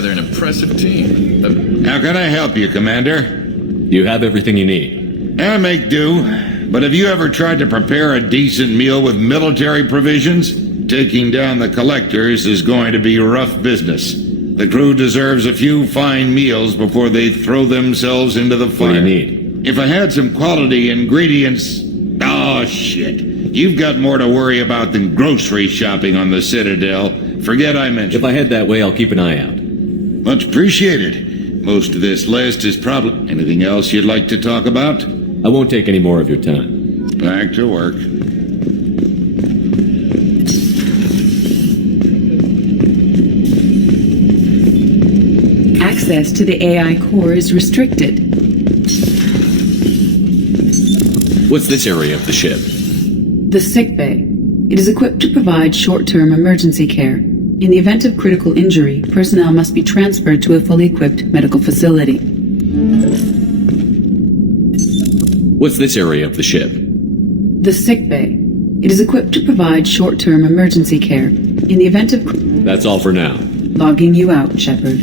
together an impressive team. How can I help you, Commander? You have everything you need. I make do. But have you ever tried to prepare a decent meal with military provisions? Taking down the collectors is going to be rough business. The crew deserves a few fine meals before they throw themselves into the fire. What do you need? If I had some quality ingredients... Oh, shit. You've got more to worry about than grocery shopping on the Citadel. Forget I mentioned. If I head that way, I'll keep an eye out. Much appreciated. Most of this list is probably... Anything else you'd like to talk about? I won't take any more of your time. Back to work. Access to the AI core is restricted. What's this area of the ship? The sick bay. It is equipped to provide short-term emergency care. In the event of critical injury, personnel must be transferred to a fully equipped medical facility. What's this area of the ship? The sick bay. It is equipped to provide short-term emergency care. In the event of... That's all for now. Logging you out, Shepard.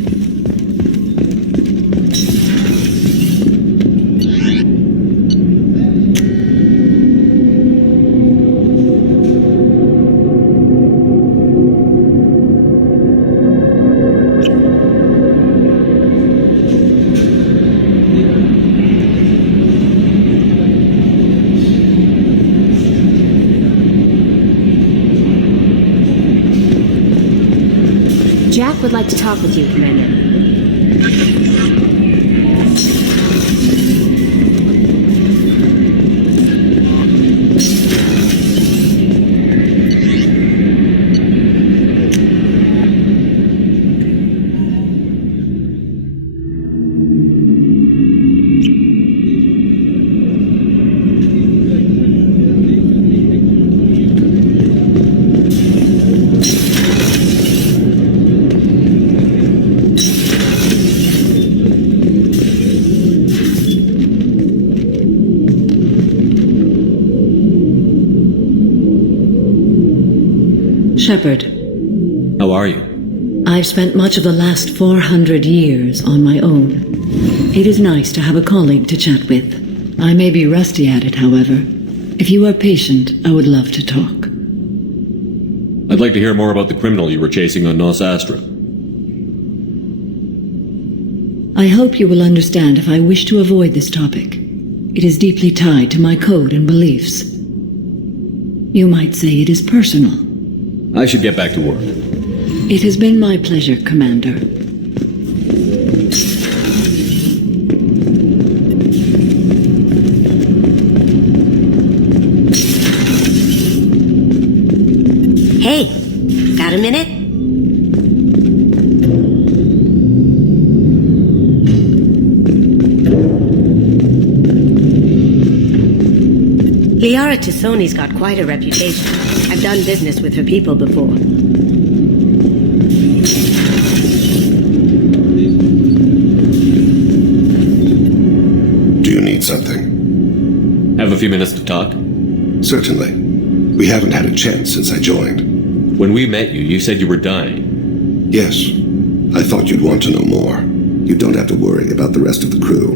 Jack would like to talk with you, Commander. Shepard. How are you? I've spent much of the last 400 years on my own. It is nice to have a colleague to chat with. I may be rusty at it, however. If you are patient, I would love to talk. I'd like to hear more about the criminal you were chasing on Nos Astra. I hope you will understand if I wish to avoid this topic. It is deeply tied to my code and beliefs. You might say it is personal. I should get back to work. It has been my pleasure, Commander. Hey, got a minute? Liara Tassoni's got quite a reputation. I've done business with her people before. Do you need something? Have a few minutes to talk? Certainly. We haven't had a chance since I joined. When we met you, you said you were dying. Yes. I thought you'd want to know more. You don't have to worry about the rest of the crew.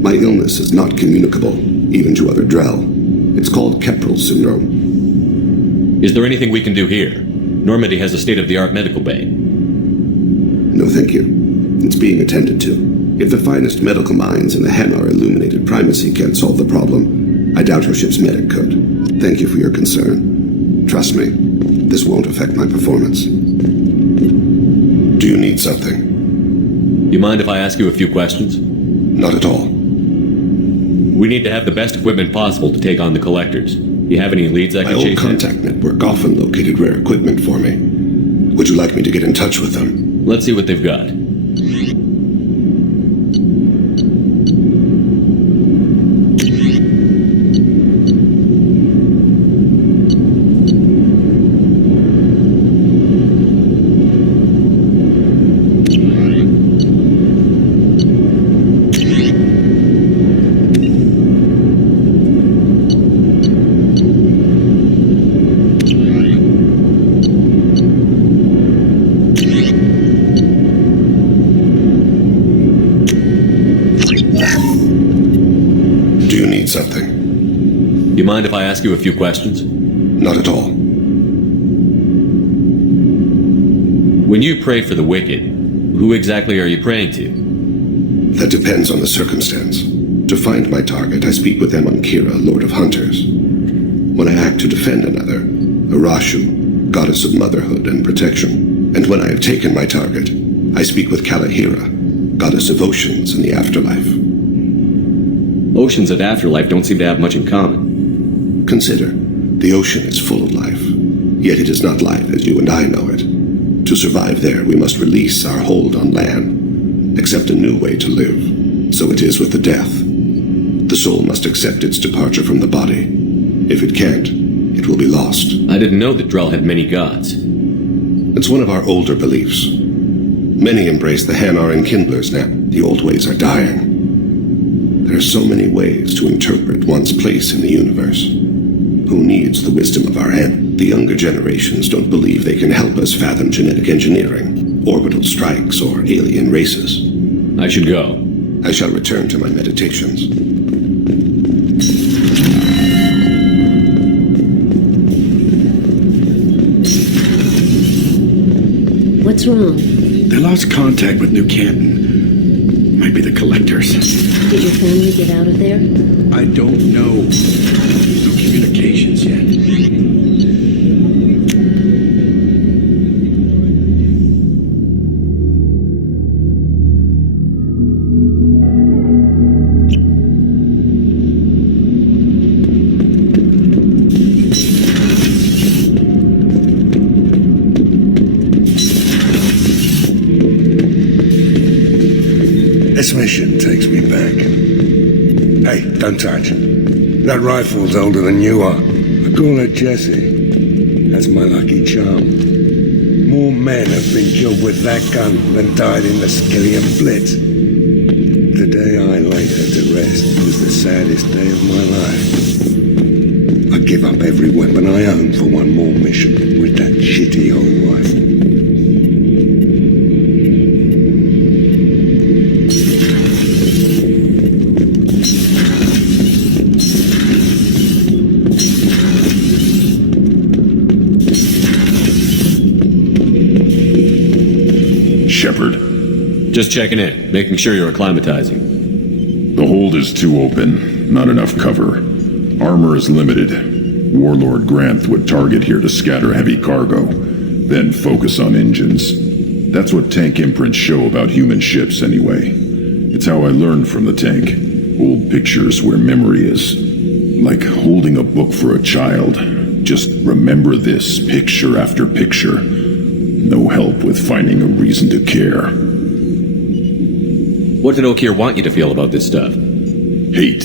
My illness is not communicable, even to other Drell. It's called Keprel syndrome. Is there anything we can do here? Normandy has a state-of-the-art medical bay. No, thank you. It's being attended to. If the finest medical minds in the Hanar illuminated primacy can't solve the problem, I doubt your ship's medic could. Thank you for your concern. Trust me, this won't affect my performance. Do you need something? You mind if I ask you a few questions? Not at all. We need to have the best equipment possible to take on the collectors. You have any leads I can chase? My old down? contact network often located rare equipment for me. Would you like me to get in touch with them? Let's see what they've got. You mind if I ask you a few questions? Not at all. When you pray for the wicked, who exactly are you praying to? That depends on the circumstance. To find my target, I speak with them on Kira, Lord of Hunters. When I act to defend another, Arashu, goddess of motherhood and protection. And when I have taken my target, I speak with Kalahira, goddess of oceans and the afterlife. Oceans and afterlife don't seem to have much in common. Consider, the ocean is full of life, yet it is not life as you and I know it. To survive there, we must release our hold on land, accept a new way to live. So it is with the death. The soul must accept its departure from the body. If it can't, it will be lost. I didn't know that Drell had many gods. It's one of our older beliefs. Many embrace the Hanar and Kindlers now. The old ways are dying. There are so many ways to interpret one's place in the universe. Who needs the wisdom of our end? The younger generations don't believe they can help us fathom genetic engineering, orbital strikes, or alien races. I should go. I shall return to my meditations. What's wrong? They lost contact with New Canton. Might be the collectors. Did your family get out of there? I don't know. No communications yet. This mission takes me back. Hey, don't touch. That rifle's older than you are. I call her Jessie. That's my lucky charm. More men have been killed with that gun than died in the Skillian Blitz. The day I laid her to rest was the saddest day of my life. I give up every weapon I own for one more mission with that shitty old rifle. Just checking in, making sure you're acclimatizing. The hold is too open, not enough cover. Armor is limited. Warlord Granth would target here to scatter heavy cargo, then focus on engines. That's what tank imprints show about human ships anyway. It's how I learned from the tank. Old pictures where memory is. Like holding a book for a child. Just remember this, picture after picture. No help with finding a reason to care. What did Okir want you to feel about this stuff? Hate.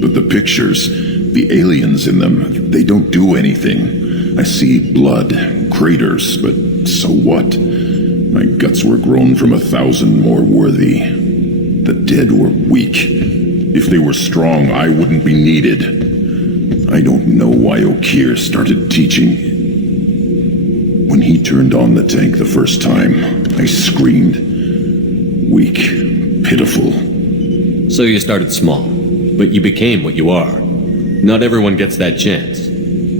But the pictures, the aliens in them, they don't do anything. I see blood, craters, but so what? My guts were grown from 1,000 more worthy. The dead were weak. If they were strong, I wouldn't be needed. I don't know why Okir started teaching. When he turned on the tank the first time, I screamed. Weak. Pitiful. So you started small, but you became what you are. Not everyone gets that chance.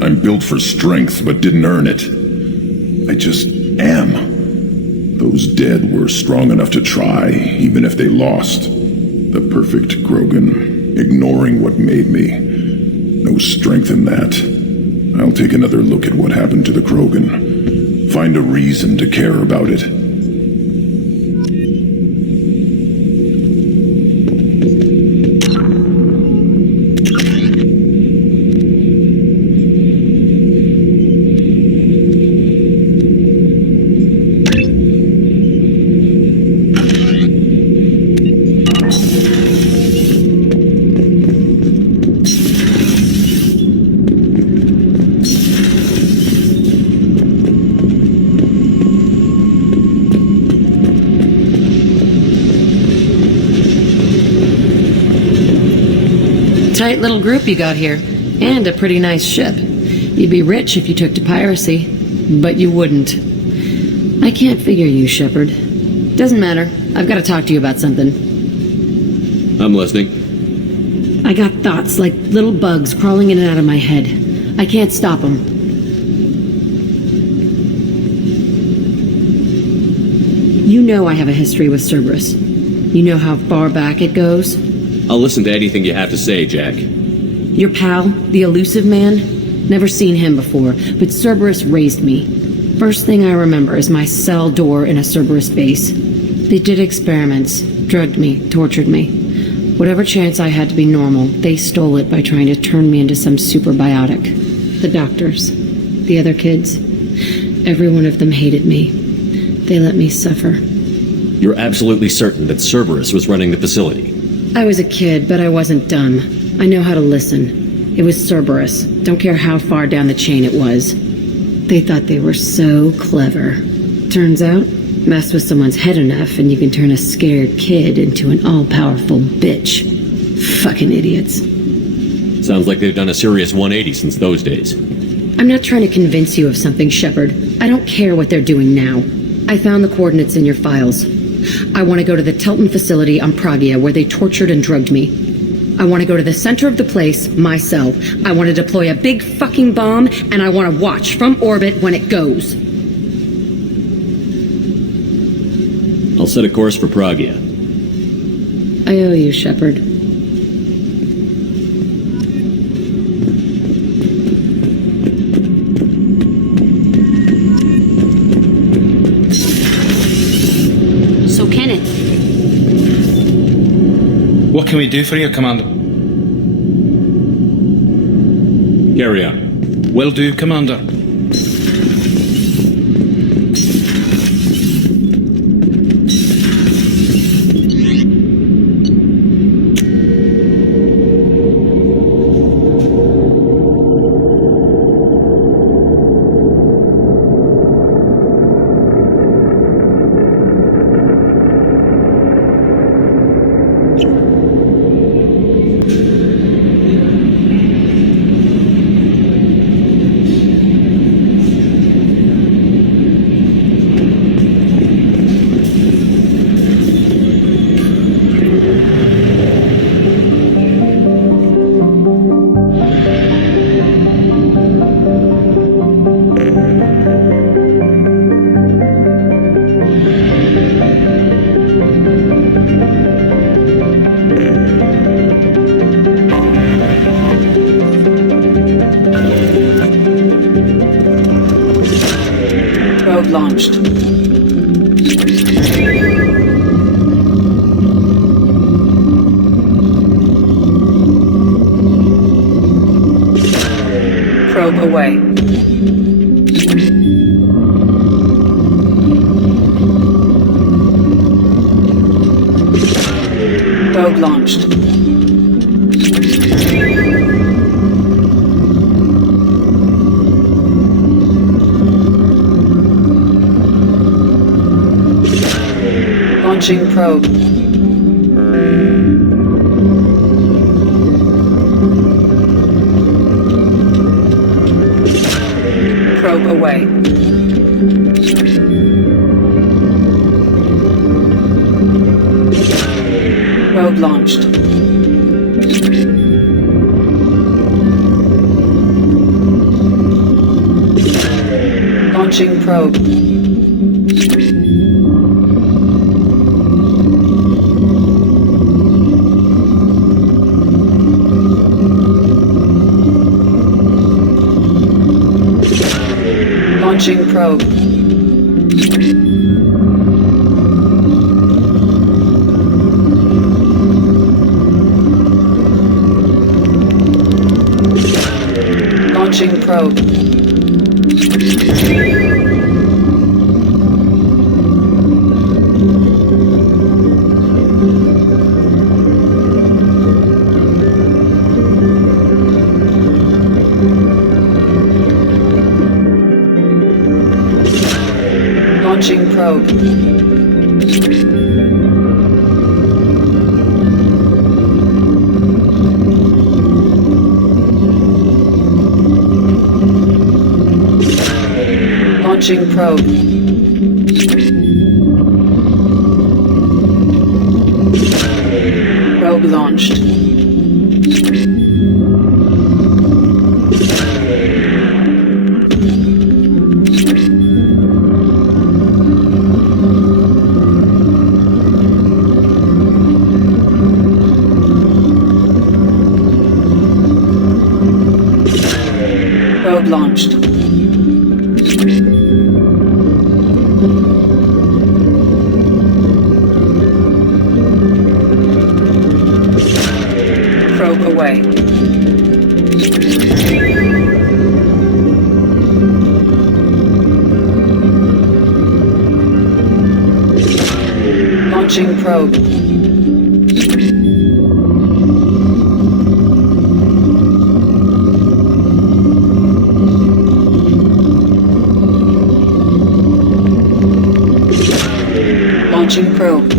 I'm built for strength, but didn't earn it. I just am. Those dead were strong enough to try, even if they lost. The perfect Krogan, ignoring what made me. No strength in that. I'll take another look at what happened to the Krogan. Find a reason to care about it. Tight little group you got here. And a pretty nice ship. You'd be rich if you took to piracy. But you wouldn't. I can't figure you, Shepard. Doesn't matter. I've got to talk to you about something. I'm listening. I got thoughts like little bugs crawling in and out of my head. I can't stop them. You know I have a history with Cerberus. You know how far back it goes? I'll listen to anything you have to say, Jack. Your pal, the elusive man? Never seen him before, but Cerberus raised me. First thing I remember is my cell door in a Cerberus base. They did experiments, drugged me, tortured me. Whatever chance I had to be normal, they stole it by trying to turn me into some superbiotic. The doctors, the other kids, every one of them hated me. They let me suffer. You're absolutely certain that Cerberus was running the facility? I was a kid, but I wasn't dumb. I know how to listen. It was Cerberus. Don't care how far down the chain it was. They thought they were so clever. Turns out, mess with someone's head enough and you can turn a scared kid into an all-powerful bitch. Fucking idiots. Sounds like they've done a serious 180 since those days. I'm not trying to convince you of something, Shepard. I don't care what they're doing now. I found the coordinates in your files. I want to go to the Telton facility on Pragia where they tortured and drugged me. I want to go to the center of the place, my cell. I want to deploy a big fucking bomb, and I want to watch from orbit when it goes. I'll set a course for Pragia. I owe you, Shepard. So, Kenneth. What can we do for you, Commander? Carry on. Will do, Commander. Probe launched. Probe away. Probe launched. Launching probe. Probe away. Probe launched. Launching probe. Launching probe. Launching probe. Launching probe. Launching probe. Probe launched. Probe launched. Probe away. Launching probe. Launching probe.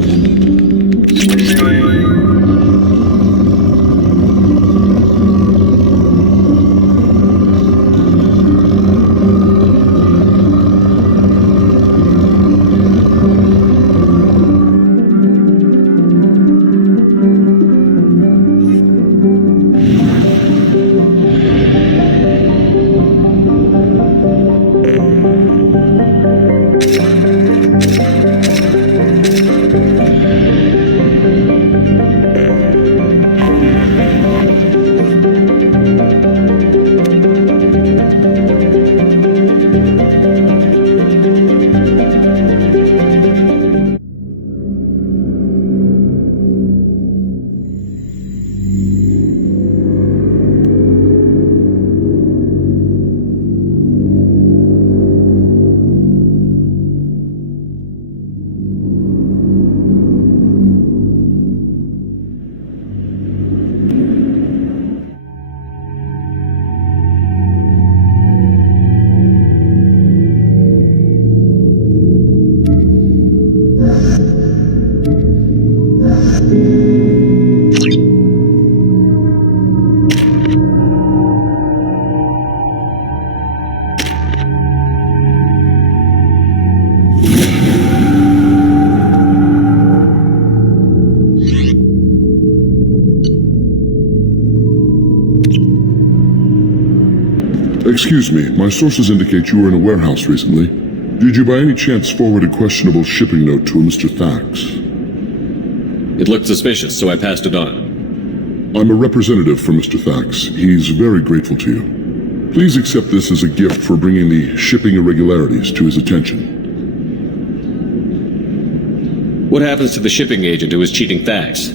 Excuse me, my sources indicate you were in a warehouse recently. Did you by any chance forward a questionable shipping note to a Mr. Thax? It looked suspicious, so I passed it on. I'm a representative for Mr. Thax. He's very grateful to you. Please accept this as a gift for bringing the shipping irregularities to his attention. What happens to the shipping agent who was cheating Thax?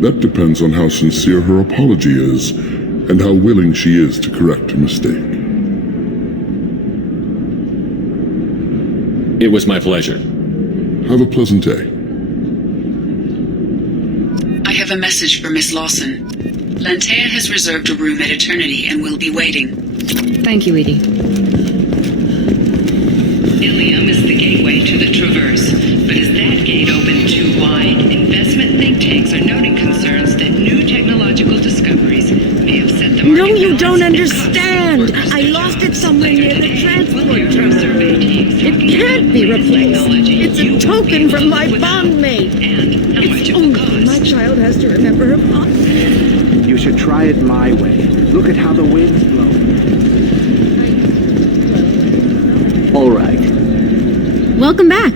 That depends on how sincere her apology is, and how willing she is to correct a mistake. It was my pleasure. Have a pleasant day. I have a message for Miss Lawson. Lantea has reserved a room at Eternity and will be waiting. Thank you, Edie. Ilium is the gateway to the Traverse, but is that gate open too wide? Investment think tanks are noting concerns that new technological discoveries may have set the market. No, you don't understand! I lost it somewhere near the transport terminal. It can't be replaced. It's a token from my bondmate. It's only my child has to remember her bond. You should try it my way. Look at how the wind's blowing. All right. Welcome back.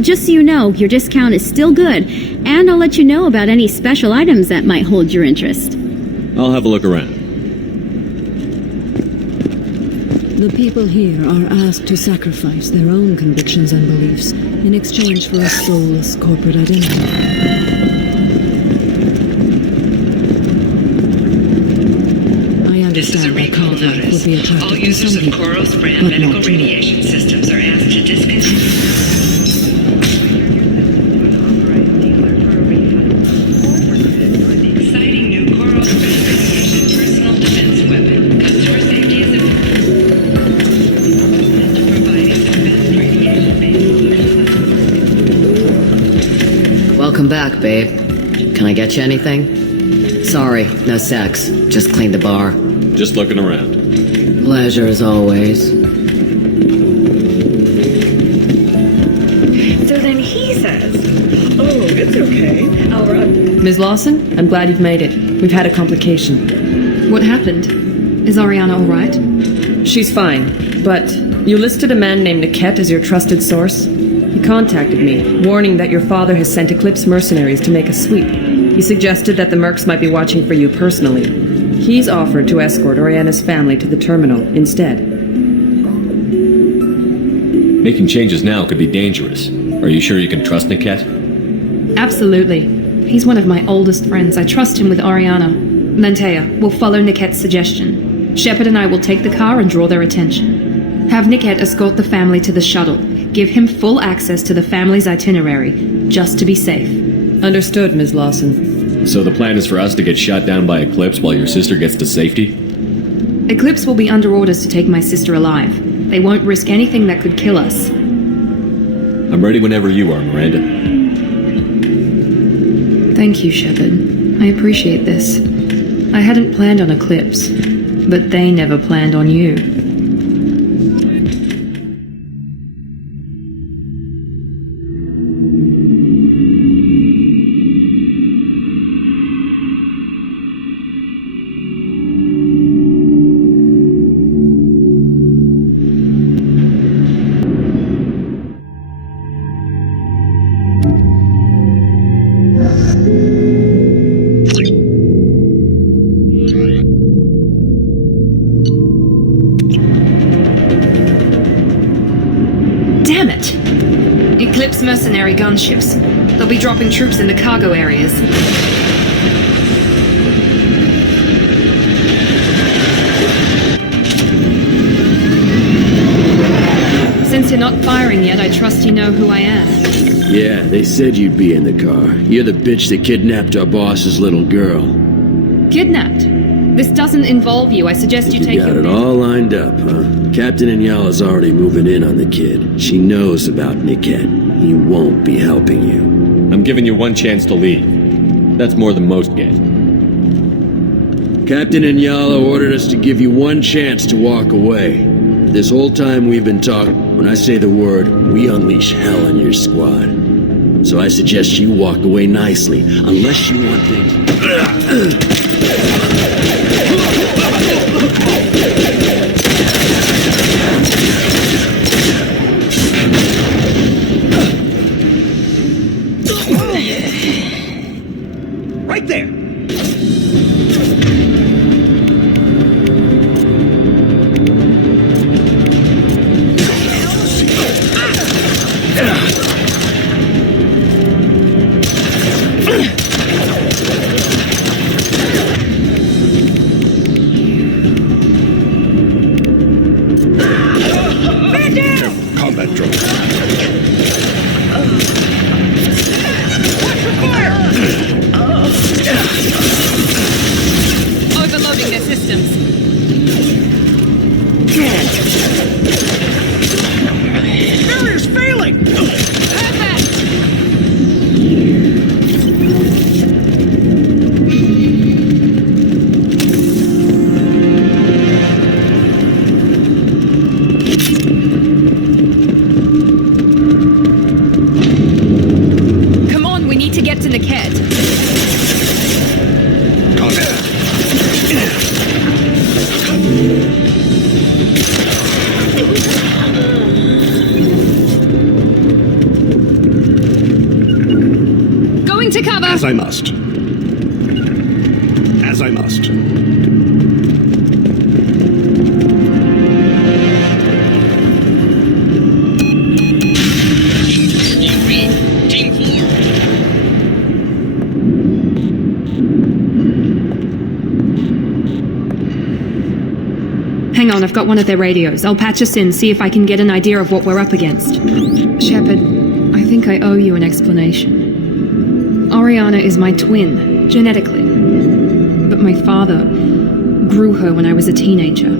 Just so you know, your discount is still good, and I'll let you know about any special items that might hold your interest. I'll have a look around. The people here are asked to sacrifice their own convictions and beliefs in exchange for a soulless corporate identity. This is a recall notice. All users of Koros brand medical radiation systems are asked to discontinue. Exciting new Koros brand radiation personal defense weapon. Customer safety is important. Providing the best radiation-based. Welcome back, babe. Can I get you anything? Sorry, no sex. Just cleaned the bar. Just looking around. Pleasure as always. So then he says, "Oh, it's okay. Ms. Lawson, I'm glad you've made it. We've had a complication. What happened? Is Ariana all right? She's fine, but you listed a man named Niket as your trusted source. He contacted me, warning that your father has sent Eclipse mercenaries to make a sweep. He suggested that the mercs might be watching for you personally. He's offered to escort Oriana's family to the terminal instead. Making changes now could be dangerous. Are you sure you can trust Niket? Absolutely. He's one of my oldest friends. I trust him with Oriana. Lantea, we'll follow Niket's suggestion. Shepard and I will take the car and draw their attention. Have Niket escort the family to the shuttle. Give him full access to the family's itinerary, just to be safe. Understood, Ms. Lawson. So the plan is for us to get shot down by Eclipse while your sister gets to safety? Eclipse will be under orders to take my sister alive. They won't risk anything that could kill us. I'm ready whenever you are, Miranda. Thank you, Shepard. I appreciate this. I hadn't planned on Eclipse, but they never planned on you. Mercenary gunships. They'll be dropping troops in the cargo areas. Since you're not firing yet, I trust you know who I am. Yeah, they said you'd be in the car. You're the bitch that kidnapped our boss's little girl. Kidnapped? This doesn't involve you. I suggest you take got it all lined up, huh? Captain Inyala's already moving in on the kid. She knows about Niket. He won't be helping you. I'm giving you one chance to leave. That's more than most get. Captain Inyala ordered us to give you one chance to walk away. This whole time we've been talking, when I say the word, we unleash hell on your squad. So I suggest you walk away nicely, unless you want things... Right there! Man down! Combat drone. Overloading their systems. Barrier's failing! Come on, we need to get to Niket. Going to cover! As I must. As I must. Team 4. Hang on, I've got one of their radios. I'll patch us in, see if I can get an idea of what we're up against. Shepard, I think I owe you an explanation. Oriana is my twin, genetically. But my father grew her when I was a teenager.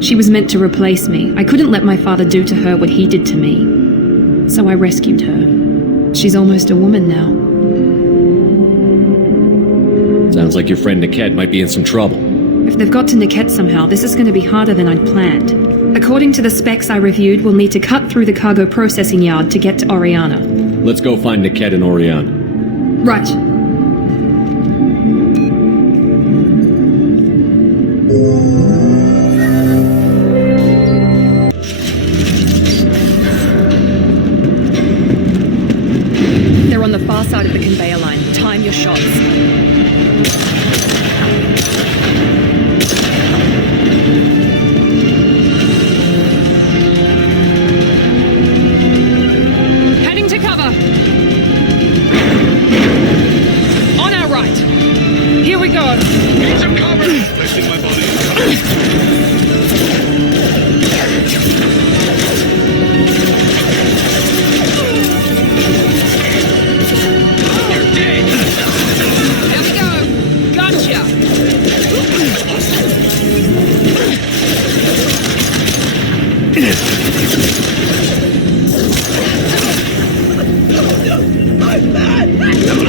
She was meant to replace me. I couldn't let my father do to her what he did to me. So I rescued her. She's almost a woman now. Sounds like your friend Niket might be in some trouble. If they've got to Niket somehow, this is going to be harder than I'd planned. According to the specs I reviewed, we'll need to cut through the cargo processing yard to get to Oriana. Let's go find Niket and Oriana. Right. They're on the far side of the conveyor line. Time your shots.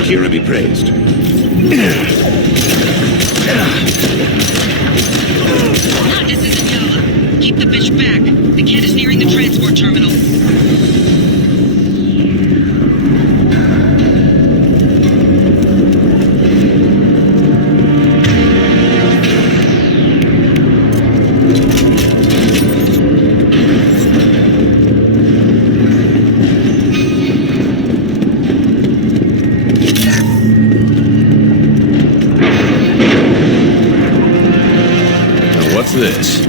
Kira be praised. This isn't Yala. Keep the bitch back. The kid is nearing the transport terminal. What's this?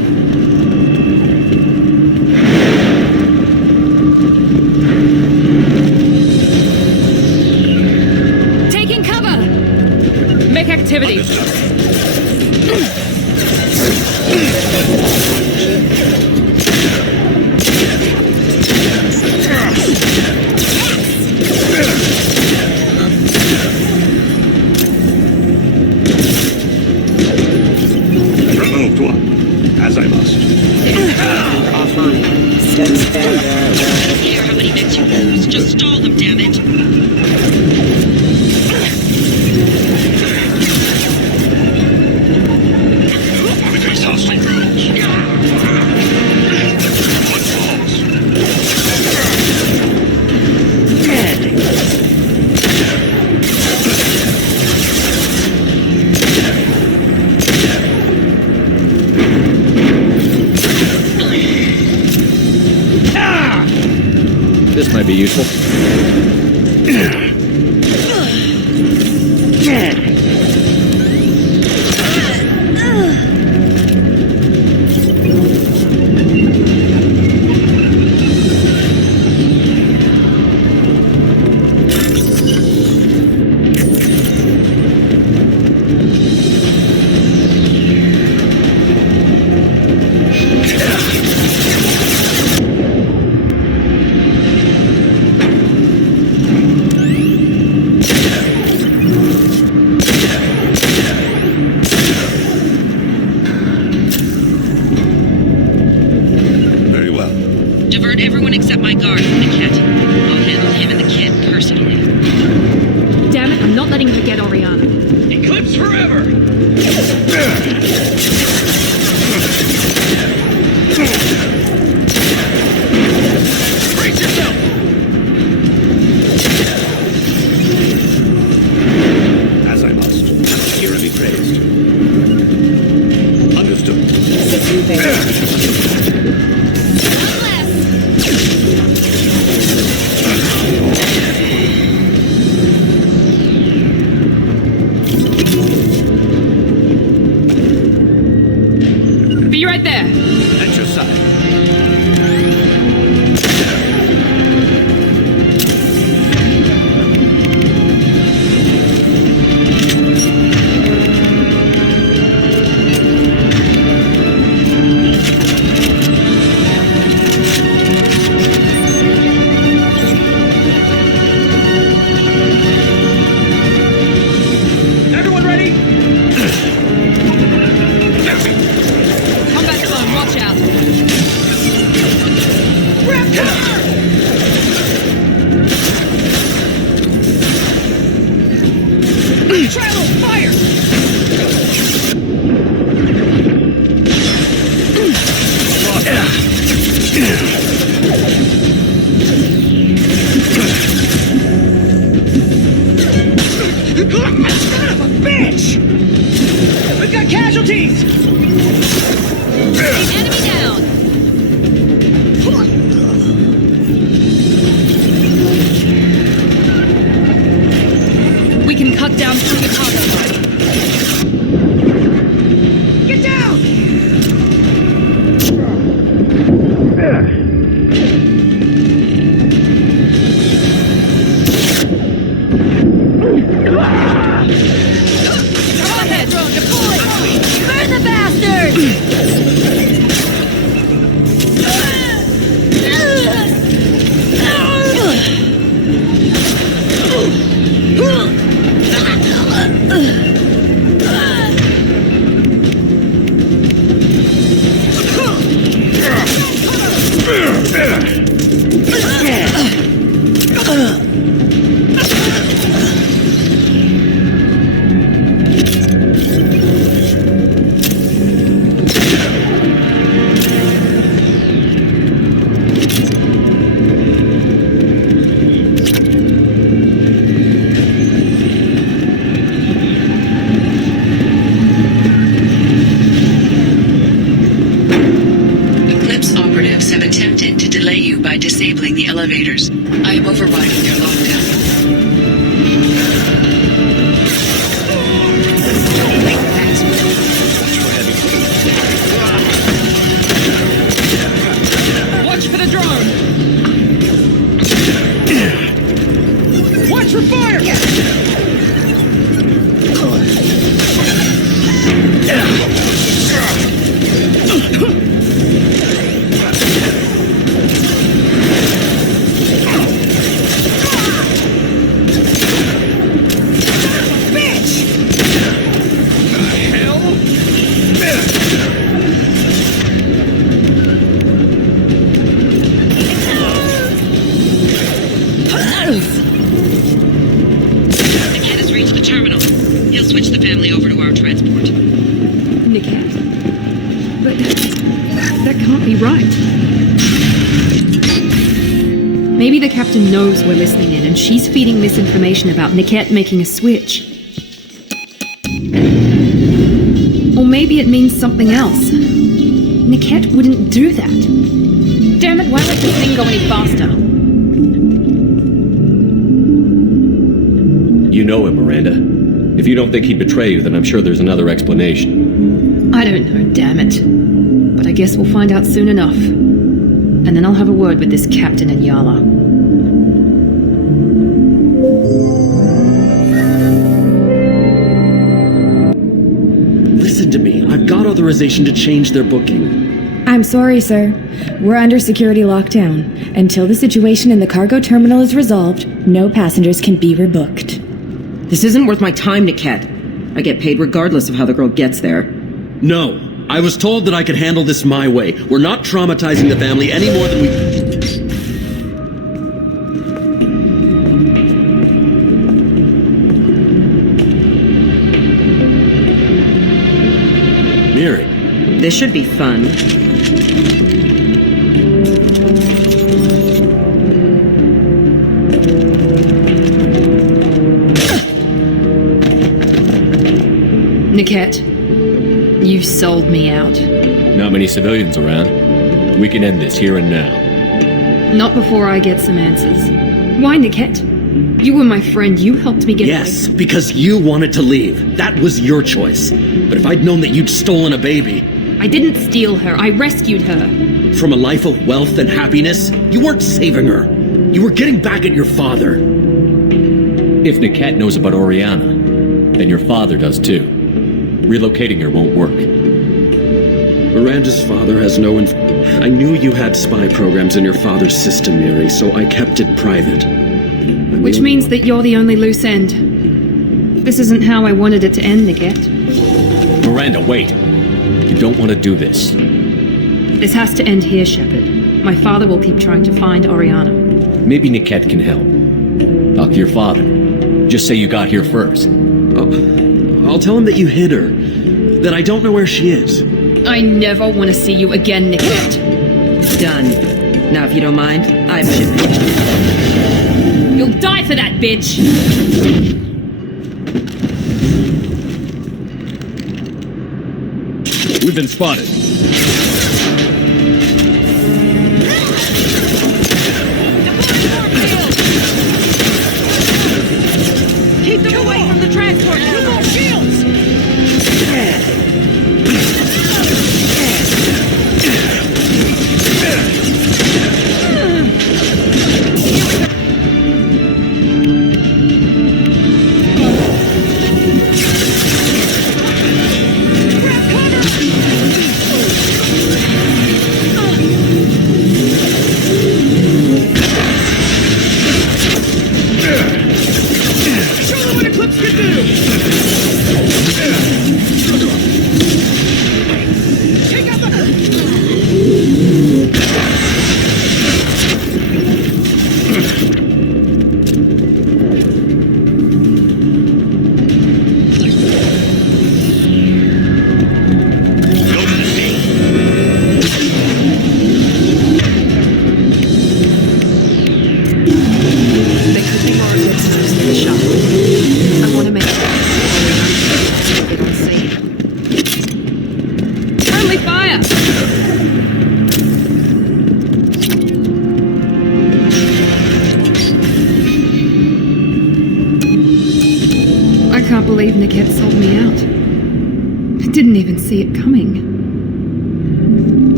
Taking cover! Make activity. Remove one, as I must. I don't care how many bits you lose. Just stall them, damn it. We face hostile rules. What falls? This might be useful. Divert everyone except my guard from the kit. I'll handle him and the kid personally. Damn it, I'm not letting her get Oriana. Eclipse forever! Brace yourself! As I must. Kira be praised. Understood. Be right there. At your side. Everyone ready? Combat zone, watch out. elevators. I am overriding their lockdown. Watch for the drone! Watch for fire! Maybe the captain knows we're listening in and she's feeding misinformation about Niket making a switch. Or maybe it means something else. Niket wouldn't do that. Damn it, why let this thing go any faster? You know him, Miranda. If you don't think he'd betray you, then I'm sure there's another explanation. I don't know, damn it. But I guess we'll find out soon enough. And then I'll have a word with this captain and Yala. Listen to me. I've got authorization to change their booking. I'm sorry, sir. We're under security lockdown. Until the situation in the cargo terminal is resolved, no passengers can be rebooked. This isn't worth my time, Niket. I get paid regardless of how the girl gets there. No. I was told that I could handle this my way. We're not traumatizing the family any more than we... Miri. This should be fun. Niket. You sold me out. Not many civilians around. We can end this here and now. Not before I get some answers. Why, Niket? You were my friend. You helped me get Yes, because you wanted to leave. That was your choice. But if I'd known that you'd stolen a baby... I didn't steal her. I rescued her. From a life of wealth and happiness, you weren't saving her. You were getting back at your father. If Niket knows about Oriana, then your father does too. Relocating her won't work. Miranda's father has no I knew you had spy programs in your father's system, Miri, so I kept it private. Which means that you're the only loose end. This isn't how I wanted it to end, Niket. Miranda, wait. You don't want to do this. This has to end here, Shepard. My father will keep trying to find Oriana. Maybe Niket can help. Talk to your father. Just say you got here first. I'll tell him that you hid her. That I don't know where she is. I never want to see you again, Niket. Done. Now, if you don't mind, I've shipped. You'll die for that, bitch! We've been spotted. Keep them away from the transport! Two more shields!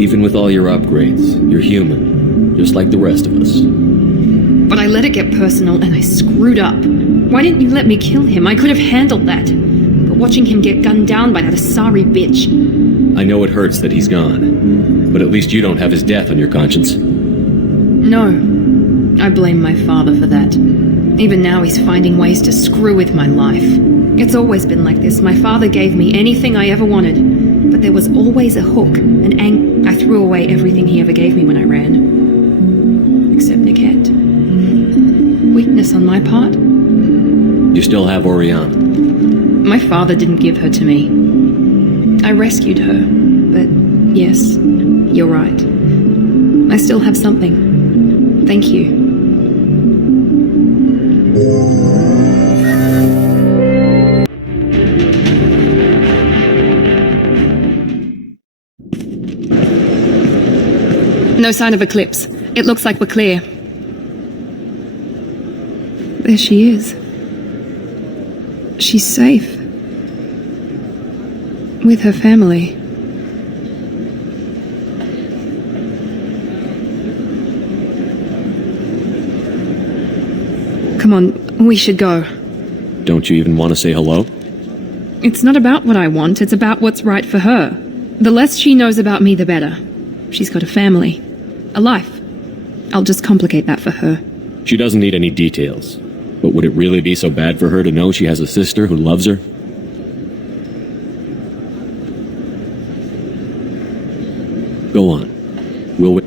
Even with all your upgrades, you're human, just like the rest of us. But I let it get personal and I screwed up. Why didn't you let me kill him? I could have handled that. But watching him get gunned down by that Asari bitch... I know it hurts that he's gone, but at least you don't have his death on your conscience. No. I blame my father for that. Even now he's finding ways to screw with my life. It's always been like this. My father gave me anything I ever wanted, but there was always a hook, an I threw away everything he ever gave me when I ran. Except Niket. Weakness on my part? You still have Oriana. My father didn't give her to me. I rescued her, but yes, you're right. I still have something. Thank you. No sign of eclipse. It looks like we're clear. There she is. She's safe. With her family. Come on, we should go. Don't you even want to say hello? It's not about what I want, it's about what's right for her. The less she knows about me, the better. She's got a family. A life. I'll just complicate that for her. She doesn't need any details. But would it really be so bad for her to know she has a sister who loves her? Go on. We'll wait.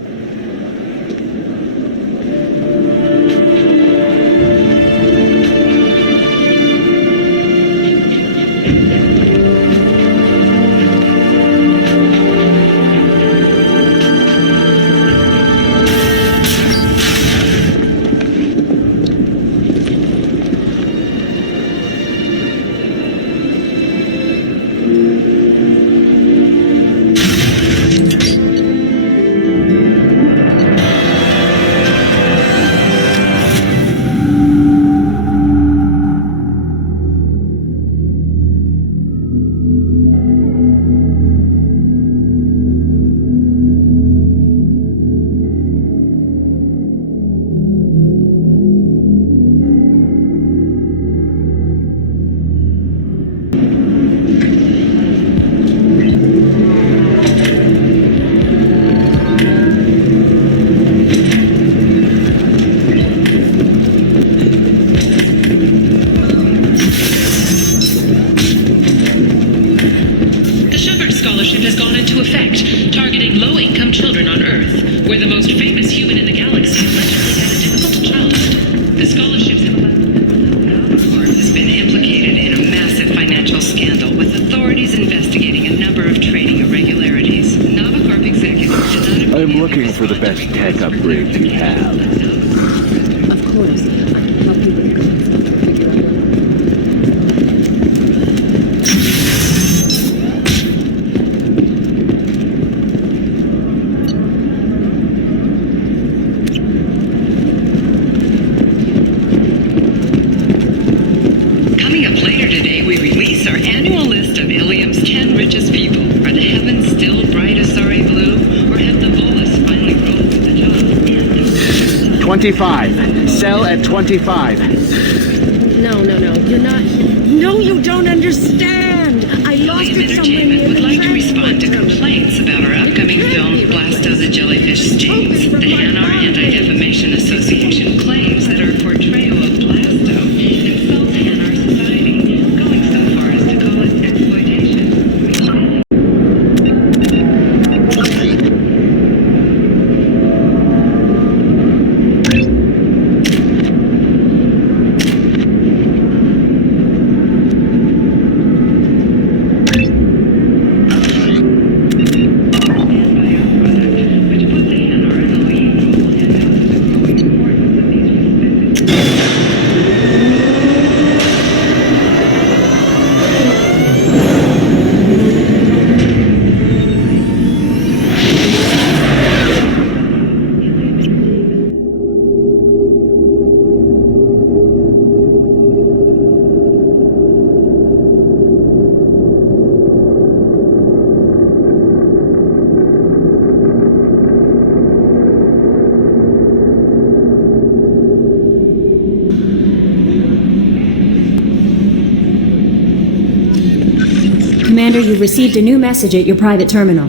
Sell at 25. No, you're not. No, you don't understand. I lost it somewhere near would like to respond to complaints about our upcoming film, Blasto the Jellyfish Stings. The Hanar Anti-Defamation Association claims that our portrayal of Blasto insults Hanar society, going so far as to call it exploitation. You've received a new message at your private terminal.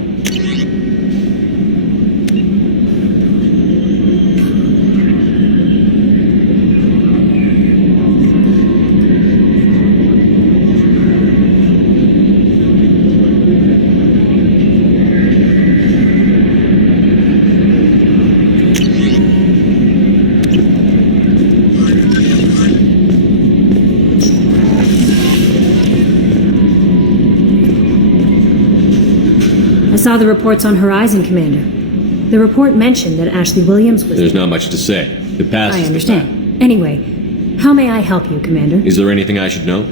I saw the reports on Horizon, Commander. The report mentioned that Ashley Williams was... There's not much to say. The past I is understand. Anyway, how may I help you, Commander? Is there anything I should know?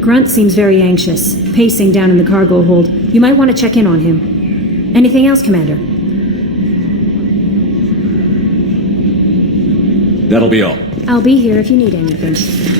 Grunt seems very anxious, pacing down in the cargo hold. You might want to check in on him. Anything else, Commander? That'll be all. I'll be here if you need anything.